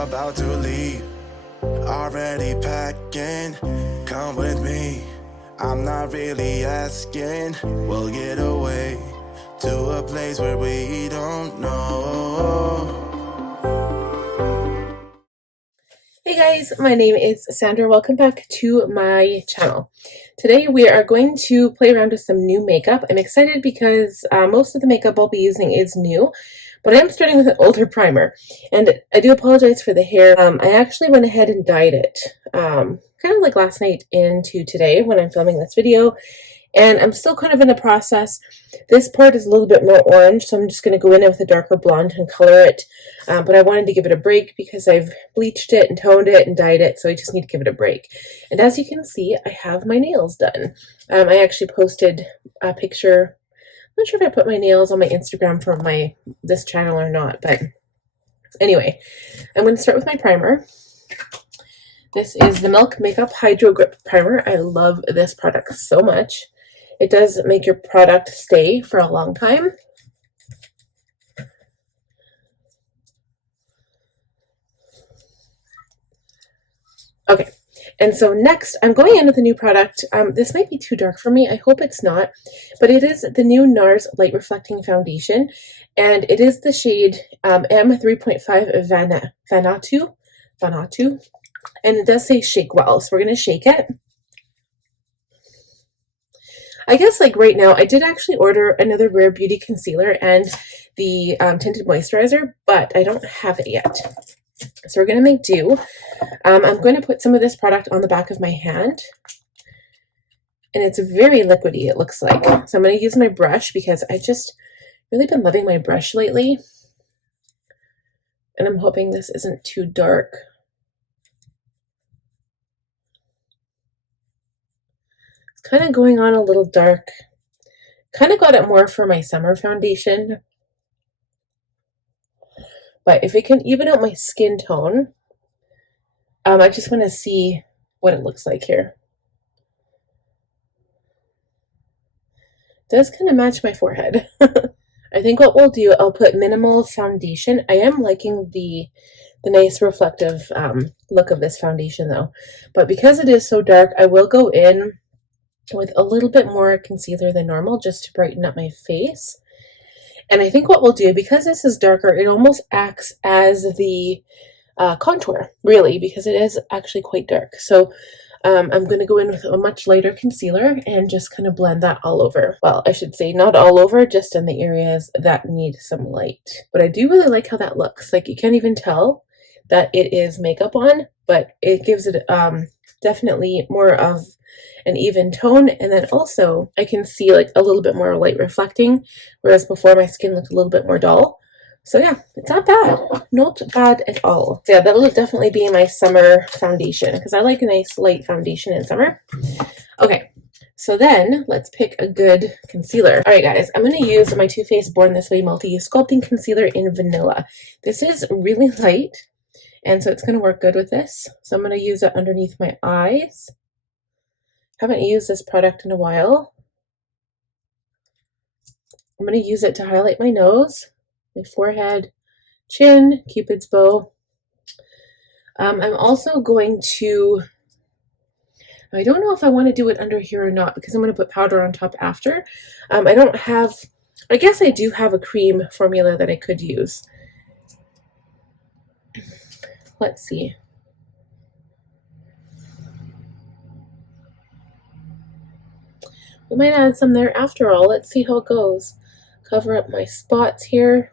about to leave. Already packing, come with me. I'm not really asking. We'll get away to a place where we don't know. Hey guys, my name is Sandra. Welcome back to my channel. Today we are going to play around with some new makeup. I'm excited because most of the makeup I'll be using is new, but I am starting with an older primer. And I do apologize for the hair. I actually went ahead and dyed it kind of like last night into today when I'm filming this video. And I'm still kind of in the process. This part is a little bit more orange, so I'm just going to go in with a darker blonde and color it. But I wanted to give it a break because I've bleached it and toned it and dyed it, so I just need to give it a break. And as you can see, I have my nails done. I actually posted a picture. I'm not sure if I put my nails on my Instagram for this channel or not, but anyway, I'm going to start with my primer. This is the Milk Makeup Hydrogrip Primer. I love this product so much. It does make your product stay for a long time. Okay, and so next I'm going in with a new product. This might be too dark for me. I hope it's not, but it is the new Nars Light Reflecting Foundation, and it is the shade M3.5 Vanuatu, and it does say shake well, so we're going to shake it. I guess like right now, I did actually order another Rare Beauty concealer and the tinted moisturizer, but I don't have it yet. So we're going to make do. I'm going to put some of this product on the back of my hand. And it's very liquidy, it looks like. So I'm going to use my brush because I just really been loving my brush lately. And I'm hoping this isn't too dark. Kind of going on a little dark. Kind of got it more for my summer foundation. But if it can even out my skin tone, I just want to see what it looks like here. It does kind of match my forehead. I think what we'll do, I'll put minimal foundation. I am liking the nice reflective look of this foundation though. But because it is so dark, I will go in with a little bit more concealer than normal just to brighten up my face. And I think what we'll do, because this is darker, it almost acts as the contour, really, because it is actually quite dark. So I'm going to go in with a much lighter concealer and just kind of blend that all over. Well, I should say not all over, just in the areas that need some light. But I do really like how that looks. Like you can't even tell that it is makeup on, but it gives it definitely more of an even tone, and then also I can see like a little bit more light reflecting, whereas before my skin looked a little bit more dull. So yeah, it's not bad. Not bad at all. So yeah, that'll definitely be my summer foundation because I like a nice light foundation in summer. Okay, so then let's pick a good concealer. Alright guys, I'm going to use my Too Faced Born This Way Multi-Use Sculpting Concealer in Vanilla. This is really light, and so it's going to work good with this. So I'm going to use it underneath my eyes. Haven't used this product in a while. I'm going to use it to highlight my nose, my forehead, chin, Cupid's bow. I'm also going to, I don't know if I want to do it under here or not because I'm going to put powder on top after. I don't have, I guess I do have a cream formula that I could use. Let's see. We might add some there after all. Let's see how it goes. Cover up my spots here.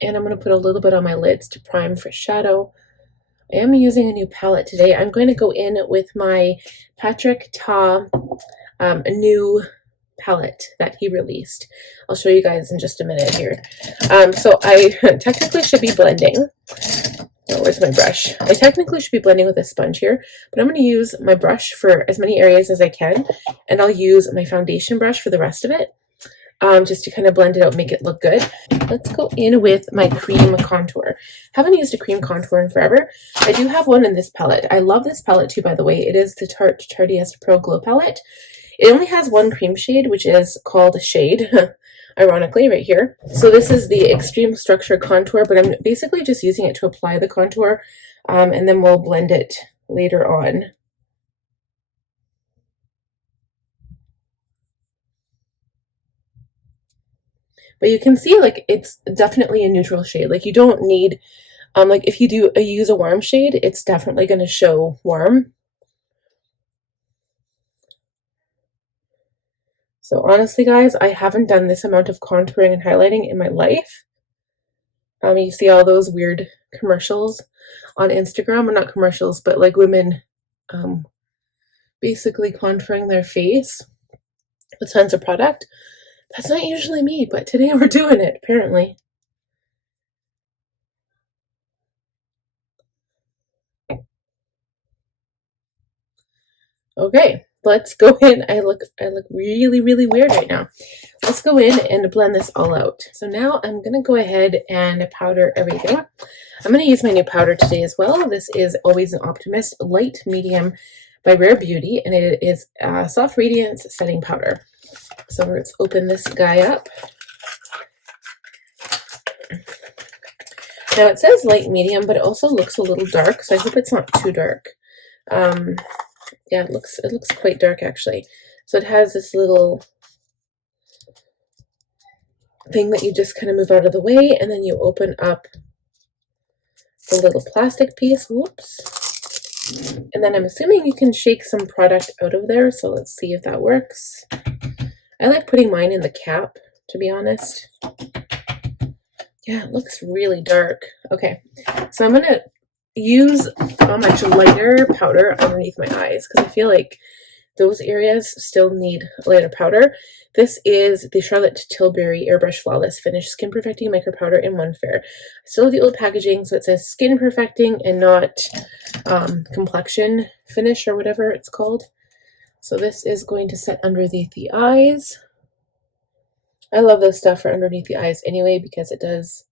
And I'm going to put a little bit on my lids to prime for shadow. I am using a new palette today. I'm going to go in with my Patrick Ta new palette that he released. I'll show you guys in just a minute here. So I technically should be blending. Oh, where's my brush? I technically should be blending with a sponge here, but I'm going to use my brush for as many areas as I can, and I'll use my foundation brush for the rest of it, just to kind of blend it out and make it look good. Let's go in with my cream contour. Haven't used a cream contour in forever. I do have one in this palette. I love this palette too, by the way. It is the Tarte Tartiest Pro Glow palette. It only has one cream shade, which is called Shade. ironically, right here. So this is the Extreme Structure Contour, but I'm basically just using it to apply the contour, and then we'll blend it later on. But you can see, like, it's definitely a neutral shade. Like, you don't need, like, if you use a warm shade, it's definitely going to show warm. So honestly, guys, I haven't done this amount of contouring and highlighting in my life. You see all those weird commercials on Instagram, or not commercials, but like women basically contouring their face with tons of product. That's not usually me, but today we're doing it, apparently. Okay, let's go in. I look really, really weird right now. Let's go in and blend this all out. So now I'm gonna go ahead and powder everything. I'm gonna use my new powder today as well. This is Always an Optimist Light Medium by Rare Beauty, and it is Soft Radiance Setting Powder. So let's open this guy up. Now it says light medium, but it also looks a little dark, so I hope it's not too dark. Yeah, it looks quite dark actually. So it has this little thing that you just kind of move out of the way, and then you open up the little plastic piece. Whoops. And then I'm assuming you can shake some product out of there, so let's see if that works. I like putting mine in the cap, to be honest. Yeah, it looks really dark. Okay, so I'm gonna use a much lighter powder underneath my eyes because I feel like those areas still need lighter powder. This is the Charlotte Tilbury Airbrush Flawless Finish Skin Perfecting Micropowder in One Fair. I still have the old packaging, so it says Skin Perfecting and not Complexion Finish or whatever it's called. So this is going to set underneath the eyes. I love this stuff for underneath the eyes anyway because it does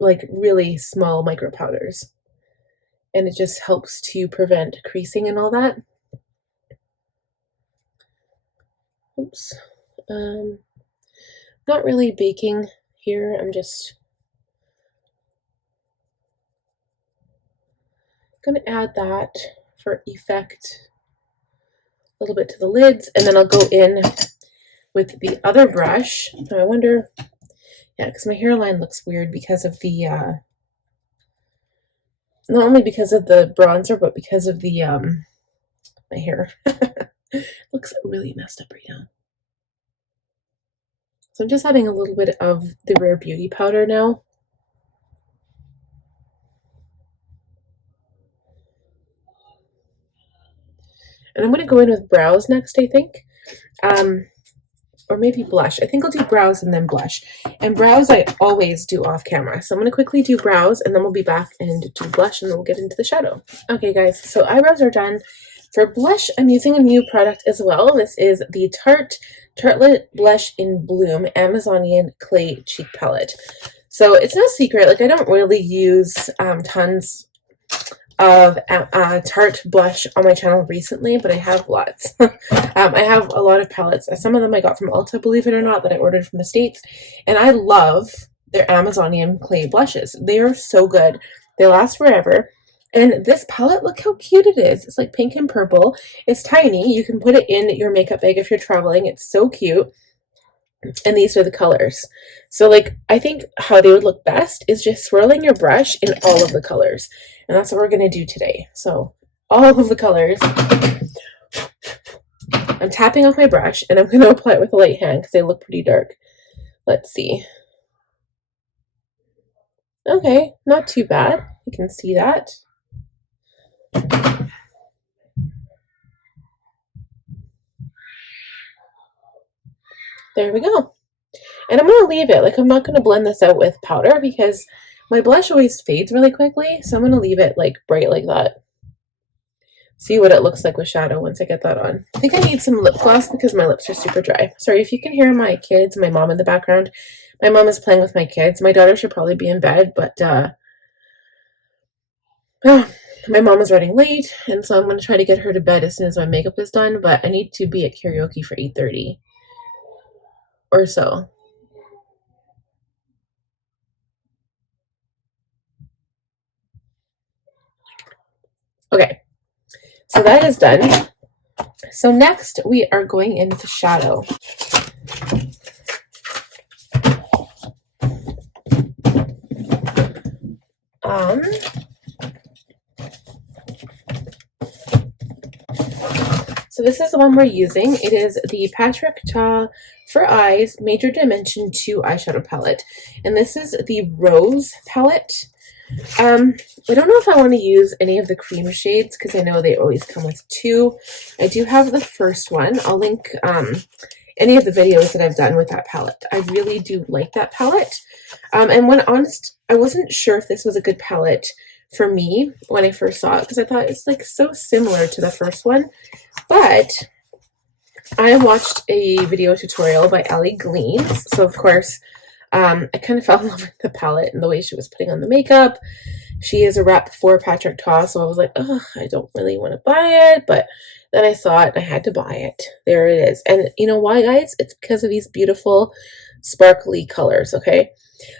like really small micro powders, and it just helps to prevent creasing and all that. Oops. Not really baking here. I'm just gonna add that for effect a little bit to the lids, and then I'll go in with the other brush. Now I wonder, yeah, because my hairline looks weird because of the not only because of the bronzer, but because of the my hair. Looks really messed up right now. So I'm just adding a little bit of the Rare Beauty powder now. And I'm going to go in with brows next, I think. Or maybe blush. I think I'll do brows and then blush. And brows I always do off camera. So I'm going to quickly do brows, and then we'll be back and do blush, and then we'll get into the shadow. Okay guys, so eyebrows are done. For blush, I'm using a new product as well. This is the Tartelette Blush in Bloom Amazonian Clay Cheek Palette. So it's no secret, like I don't really use tons of Tarte blush on my channel recently, but I have lots. I have a lot of palettes. Some of them I got from Ulta, believe it or not, that I ordered from the States. And I love their Amazonian clay blushes. They are so good. They last forever. And this palette, look how cute it is. It's like pink and purple. It's tiny. You can put it in your makeup bag if you're traveling. It's so cute. And these are the colors. So like, I think how they would look best is just swirling your brush in all of the colors. And that's what we're going to do today. So all of the colors. I'm tapping off my brush, and I'm going to apply it with a light hand because they look pretty dark. Let's see. Okay, not too bad. You can see that. There we go. And I'm going to leave it. Like, I'm not going to blend this out with powder because my blush always fades really quickly. So I'm going to leave it like bright like that. See what it looks like with shadow once I get that on. I think I need some lip gloss because my lips are super dry. Sorry if you can hear my kids, my mom in the background. My mom is playing with my kids. My daughter should probably be in bed, but my mom is running late, and so I'm going to try to get her to bed as soon as my makeup is done, but I need to be at karaoke for 8:30. or so. Okay, so that is done. So next we are going into shadow. So this is the one we're using. It is the Tarte for Eyes Major Dimension 2 eyeshadow palette. And this is the Rose palette. I don't know if I want to use any of the cream shades because I know they always come with two. I do have the first one. I'll link any of the videos that I've done with that palette. I really do like that palette. And when honest, I wasn't sure if this was a good palette for me when I first saw it because I thought it's like so similar to the first one. But I watched a video tutorial by Allie Gleans. So of course, I kind of fell in love with the palette and the way she was putting on the makeup. She is a rep for Tarte, so I was like, oh, I don't really want to buy it. But then I saw it and I had to buy it. There it is. And you know why, guys? It's because of these beautiful sparkly colors, okay?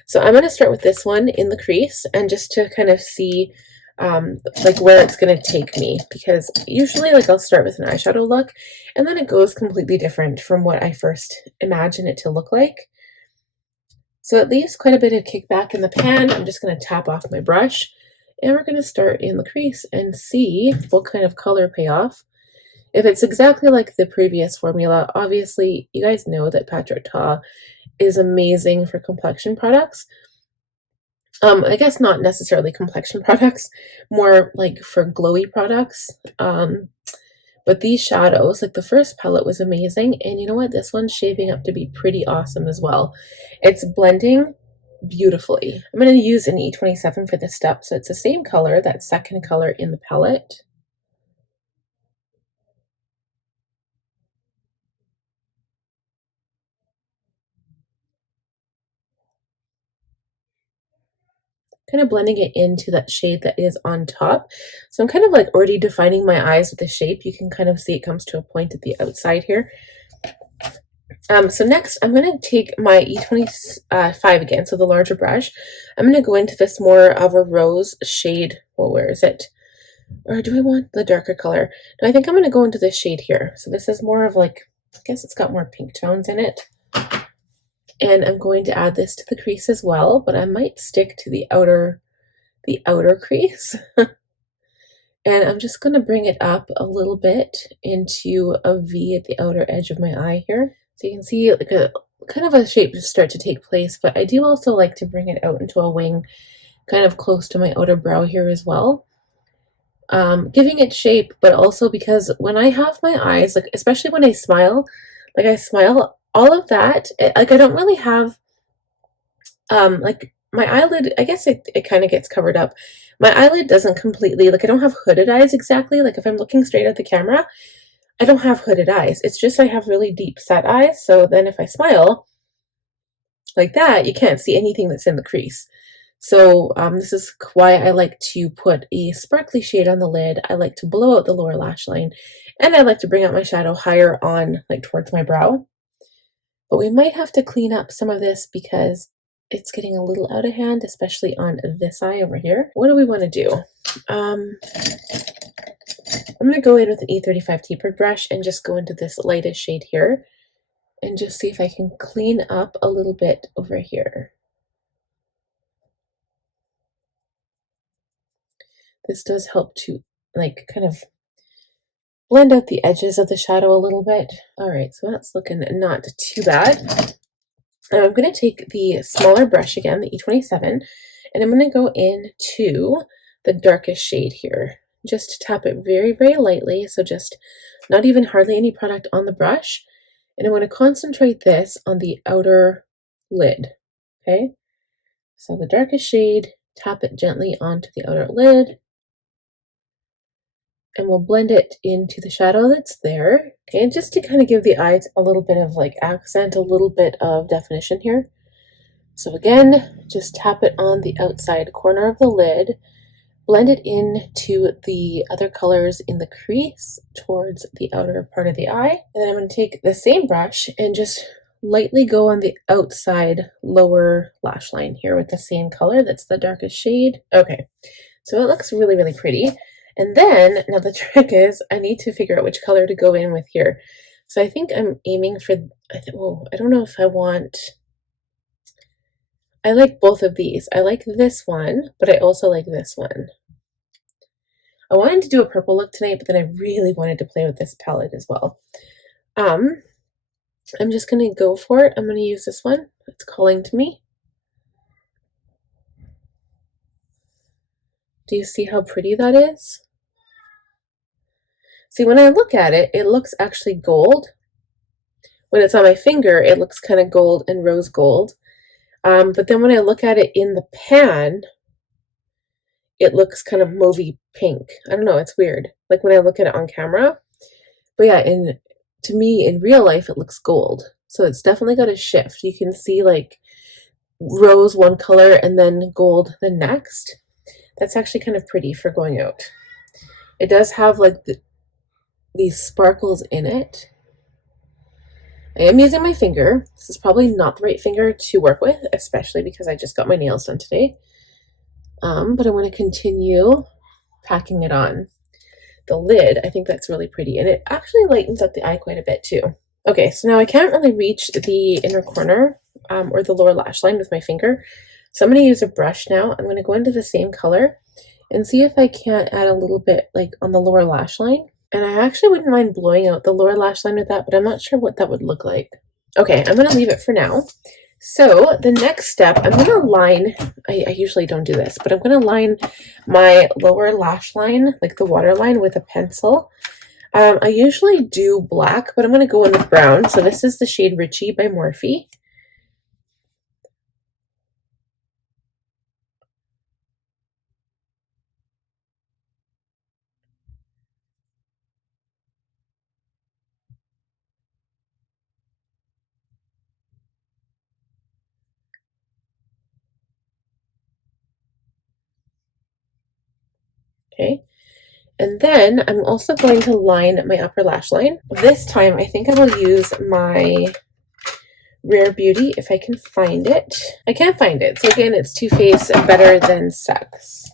So I'm going to start with this one in the crease and just to kind of see like where it's going to take me, because usually like I'll start with an eyeshadow look and then it goes completely different from what I first imagine it to look like. So it leaves quite a bit of kickback in the pan. I'm just going to tap off my brush and we're going to start in the crease and see what kind of color payoff. If it's exactly like the previous formula, obviously you guys know that Tarte is amazing for complexion products. I guess not necessarily complexion products, more like for glowy products. But these shadows, like the first palette was amazing, and you know what? This one's shaping up to be pretty awesome as well. It's blending beautifully. I'm going to use an E27 for this step, so it's the same color, that second color in the palette. Kind of blending it into that shade that is on top. So I'm kind of like already defining my eyes with the shape. You can kind of see it comes to a point at the outside here. So next I'm going to take my E25 again, so the larger brush. I'm going to go into this more of a rose shade. Well, where is it? Or do I want the darker color? No, I think I'm going to go into this shade here. So this is more of like, I guess it's got more pink tones in it. And I'm going to add this to the crease as well, but I might stick to the outer crease. And I'm just going to bring it up a little bit into a V at the outer edge of my eye here. So you can see like a kind of a shape to start to take place, but I do also like to bring it out into a wing kind of close to my outer brow here as well. Giving it shape, but also because when I have my eyes, like especially when I smile, like I smile, all of that, like I don't really have, like my eyelid, I guess it kind of gets covered up. My eyelid doesn't completely, like I don't have hooded eyes exactly. Like if I'm looking straight at the camera, I don't have hooded eyes. It's just I have really deep set eyes. So then if I smile like that, you can't see anything that's in the crease. So this is why I like to put a sparkly shade on the lid. I like to blow out the lower lash line, and I like to bring out my shadow higher on, like towards my brow. But we might have to clean up some of this because it's getting a little out of hand, especially on this eye over here. What do we want to do? I'm going to go in with an E35 tapered brush and just go into this lightest shade here and just see if I can clean up a little bit over here. This does help to like kind of blend out the edges of the shadow a little bit. All right, so that's looking not too bad. I'm going to take the smaller brush again, the E27, and I'm going to go into the darkest shade here. Just tap it very, very lightly, so just not even hardly any product on the brush. And I'm going to concentrate this on the outer lid, okay? So the darkest shade, tap it gently onto the outer lid, and we'll blend it into the shadow that's there. Okay, just to kind of give the eyes a little bit of like accent, a little bit of definition here. So again, just tap it on the outside corner of the lid, blend it into the other colors in the crease towards the outer part of the eye. And then I'm going to take the same brush and just lightly go on the outside lower lash line here with the same color. That's the darkest shade. Okay, so it looks really, really pretty. And then, now the trick is I need to figure out which color to go in with here. So I think I'm aiming for, well, I don't know if I want, I like both of these. I like this one, but I also like this one. I wanted to do a purple look tonight, but then I really wanted to play with this palette as well. I'm just going to go for it. I'm going to use this one. It's calling to me. Do you see how pretty that is? See, when I look at it, it looks actually gold. When it's on my finger, it looks kind of gold and rose gold. But then when I look at it in the pan, it looks kind of mauvey pink. I don't know, it's weird. Like when I look at it on camera. But yeah, to me, in real life, it looks gold. So it's definitely got a shift. You can see like rose one color and then gold the next. That's actually kind of pretty for going out. It does have like these sparkles in it. I am using my finger. This is probably not the right finger to work with, especially because I just got my nails done today. But I'm going to continue packing it on. The lid, I think that's really pretty, and it actually lightens up the eye quite a bit too. Okay, so now I can't really reach the inner corner or the lower lash line with my finger, so I'm going to use a brush now. I'm going to go into the same color and see if I can't add a little bit like on the lower lash line. And I actually wouldn't mind blowing out the lower lash line with that, but I'm not sure what that would look like. Okay, I'm going to leave it for now. So the next step, I'm going to line, I usually don't do this, but I'm going to line my lower lash line, like the waterline, with a pencil. I usually do black, but I'm going to go in with brown. So this is the shade Richie by Morphe. Okay. And then I'm also going to line my upper lash line. This time, I think I will use my Rare Beauty if I can find it. I can't find it. So again, it's Too Faced Better Than Sex.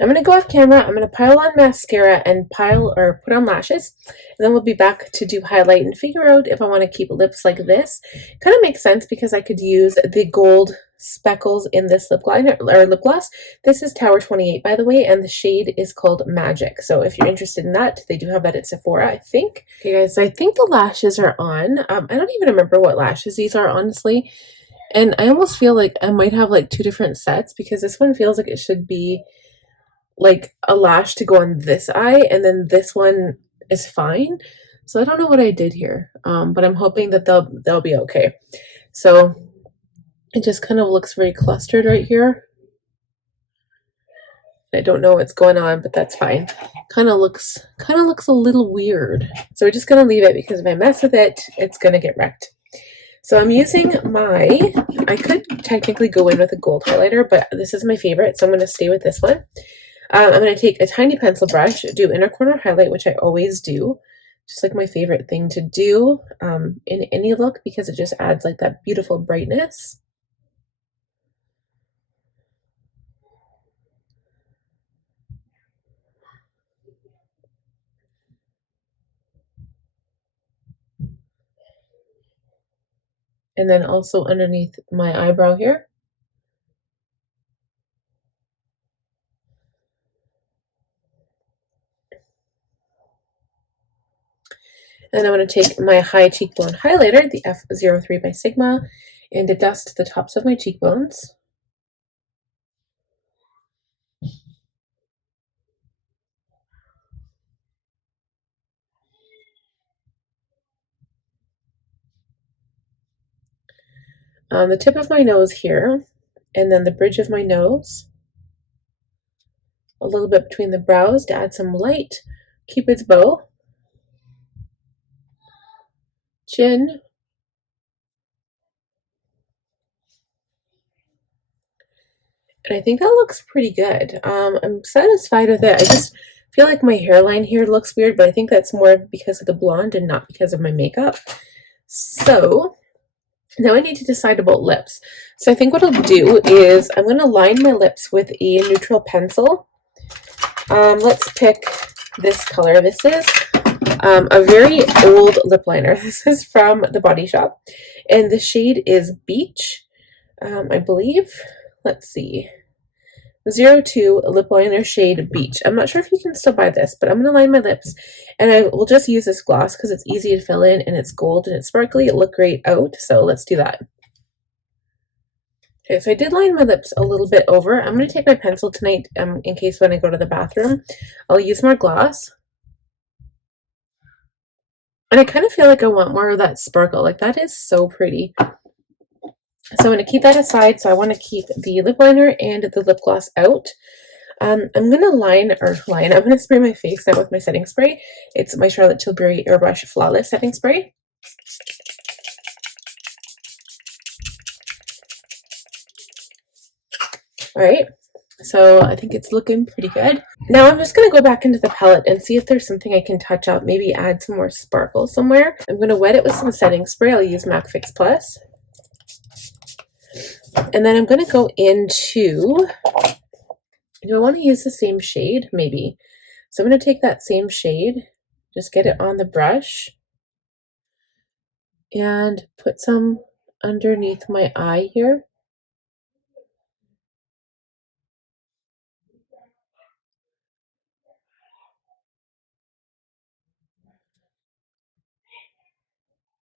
I'm going to go off camera. I'm going to pile on mascara and put on lashes. And then we'll be back to do highlight and figure out if I want to keep lips like this. Kind of makes sense because I could use the gold speckles in this lip liner or lip gloss. This is Tower 28, by the way, and the shade is called Magic. So if you're interested in that, they do have that at Sephora, I think. Okay, guys, so I think the lashes are on. I don't even remember what lashes these are, honestly. And I almost feel like I might have like two different sets because this one feels like it should be like a lash to go on this eye, and then this one is fine. So I don't know what I did here, but I'm hoping that they'll be okay. So it just kind of looks very clustered right here. I don't know what's going on, but that's fine. Kind of looks a little weird. So we're just gonna leave it because if I mess with it, it's gonna get wrecked. So I'm using I could technically go in with a gold highlighter, but this is my favorite, so I'm gonna stay with this one. I'm going to take a tiny pencil brush, do inner corner highlight, which I always do. Just like my favorite thing to do in any look because it just adds like that beautiful brightness. And then also underneath my eyebrow here. And I'm going to take my high cheekbone highlighter, the F03 by Sigma, and to dust the tops of my cheekbones. On the tip of my nose here, and then the bridge of my nose. A little bit between the brows to add some light. Cupid's bow. Chin. And I think that looks pretty good. I'm satisfied with it. I just feel like my hairline here looks weird, but I think that's more because of the blonde and not because of my makeup. So now I need to decide about lips. So I think what I'll do is I'm going to line my lips with a neutral pencil. Let's pick this color. This is a very old lip liner. This is from the Body Shop, and the shade is Beech, I believe. Let's see. 02 lip liner shade Beech. I'm not sure if you can still buy this, but I'm going to line my lips, and I will just use this gloss because it's easy to fill in, and it's gold, and it's sparkly. It look great out, so let's do that. Okay, so I did line my lips a little bit over. I'm going to take my pencil tonight in case when I go to the bathroom, I'll use more gloss. And I kind of feel like I want more of that sparkle. Like, that is so pretty. So I'm going to keep that aside. So I want to keep the lip liner and the lip gloss out. I'm going to I'm going to spray my face now with my setting spray. It's my Charlotte Tilbury Airbrush Flawless Setting Spray. All right. So I think it's looking pretty good. Now I'm just going to go back into the palette and see if there's something I can touch up. Maybe add some more sparkle somewhere. I'm going to wet it with some setting spray. I'll use MAC Fix Plus. And then I'm going to go into, do I want to use the same shade? Maybe. So I'm going to take that same shade, just get it on the brush, and put some underneath my eye here.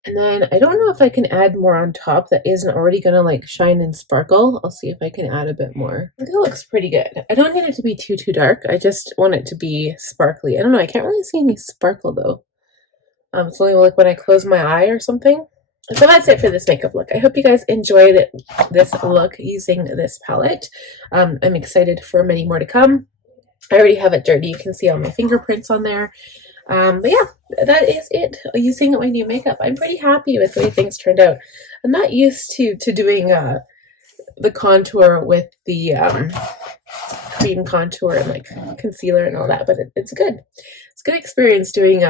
And then I don't know if I can add more on top that isn't already gonna like shine and sparkle. I'll see if I can add a bit more. I think it looks pretty good. I don't need it to be too dark. I just want it to be sparkly. I don't know, I can't really see any sparkle though. It's only like when I close my eye or something. So that's it for this makeup look. I hope you guys enjoyed this look using this palette. I'm excited for many more to come. I already have it dirty. You can see all my fingerprints on there. But yeah, that is it using my new makeup. I'm pretty happy with the way things turned out. I'm not used to doing the contour with the cream contour and like concealer and all that, but it's good. It's a good experience doing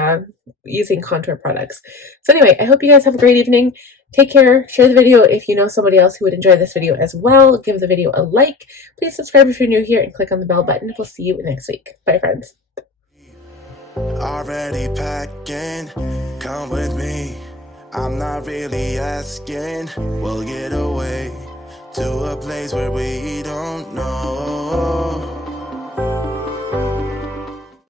using contour products. So anyway, I hope you guys have a great evening. Take care. Share the video if you know somebody else who would enjoy this video as well. Give the video a like. Please subscribe if you're new here and click on the bell button. We'll see you next week. Bye, friends. Already packing, come with me. I'm not really asking. We'll get away to a place where we don't know.